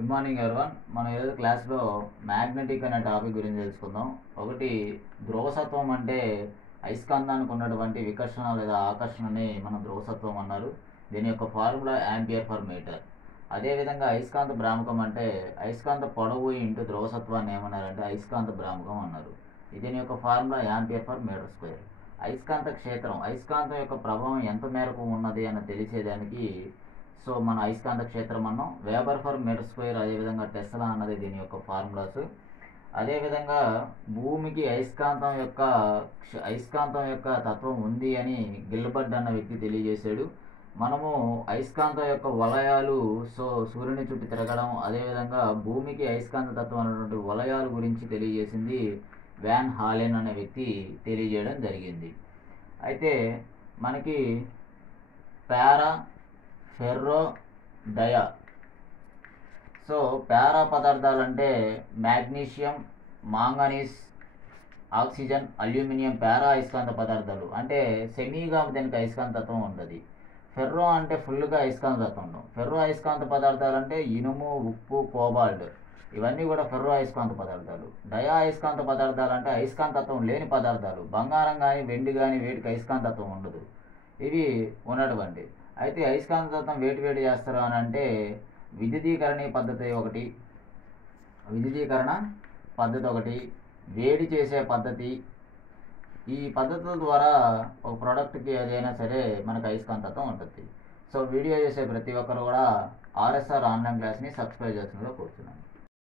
Good morning everyone. మనం ఈరోజు క్లాస్లో మ్యాగ్నెటిక్ అనే టాపిక్ గురించి తెలుసుకుందాం. ఒకటి, ధ్రువసత్వం అంటే అయస్కాంతానికి ఉన్నటువంటి వికర్షణ లేదా ఆకర్షణని మనం ధ్రువసత్వం అన్నారు. దీని యొక్క ఫార్ములా యాంపియర్ పర్ మీటర్. అదేవిధంగా అయస్కాంత భ్రామకం అంటే అయస్కాంత పొడవు ఇంటూ ధ్రువసత్వాన్ని ఏమన్నారంటే అయస్కాంత భ్రామకం అన్నారు. దీని యొక్క formula ampere per metre square. అయస్కాంత క్షేత్రం, అయస్కాంతం యొక్క ప్రభావం ఎంత మేరకు ఉన్నది అని తెలిసేదానికి సో మన అయస్కాంత క్షేత్రం అన్నాం, వేబర్ ఫర్ మీటర్ స్క్వేర్, అదేవిధంగా టెస్లా అన్నది దీని యొక్క ఫార్ములాస్. అదేవిధంగా భూమికి అయస్కాంతం యొక్క తత్వం ఉంది అని గిల్బర్ట్ అన్న వ్యక్తి తెలియజేశాడు. మనము అయస్కాంతం యొక్క వలయాలు, సో సూర్యుని చుట్టూ తిరగడం, అదేవిధంగా భూమికి అయస్కాంత తత్వం అనేటువంటి వలయాల గురించి తెలియజేసింది వ్యాన్ హాలెన్ అనే వ్యక్తి తెలియజేయడం జరిగింది. అయితే మనకి పారా, ఫెర్రో, డయా. సో పారా పదార్థాలు అంటే మ్యాగ్నీషియం, మాంగనీస్, ఆక్సిజన్, అల్యూమినియం పారా అయస్కాంత పదార్థాలు. అంటే సెమీగా దీనికి అయస్కాంతత్వం ఉంటుంది. ఫెర్రో అంటే ఫుల్గా అయస్కాంతత్వం ఉండవు. ఫెర్రో అయస్కాంత పదార్థాలు అంటే ఇనుము, ఉప్పు, కోబాల్ట్, ఇవన్నీ కూడా ఫెర్రో అయస్కాంత పదార్థాలు. డయా అయస్కాంత పదార్థాలు అంటే అయస్కాంతత్వం లేని పదార్థాలు. బంగారం కానీ వెండి కానీ వేటికి అయస్కాంతత్వం ఉండదు, ఇవి ఉన్నటువంటి. అయితే అయస్కాంతత్వం వేటి చేస్తారు అని అంటే విద్యుదీకరణ పద్ధతి ఒకటి, వేడి చేసే పద్ధతి. ఈ పద్ధతుల ద్వారా ఒక ప్రోడక్ట్కి ఏదైనా సరే మనకు అయస్కాంతత్వం ఉంటుంది. సో వీడియో చేసే ప్రతి ఒక్కరు కూడా ఆర్ఎస్ఆర్ ఆన్లైన్ క్లాస్ని సబ్స్క్రైబ్ చేస్తున్నదో కోరుతున్నాను.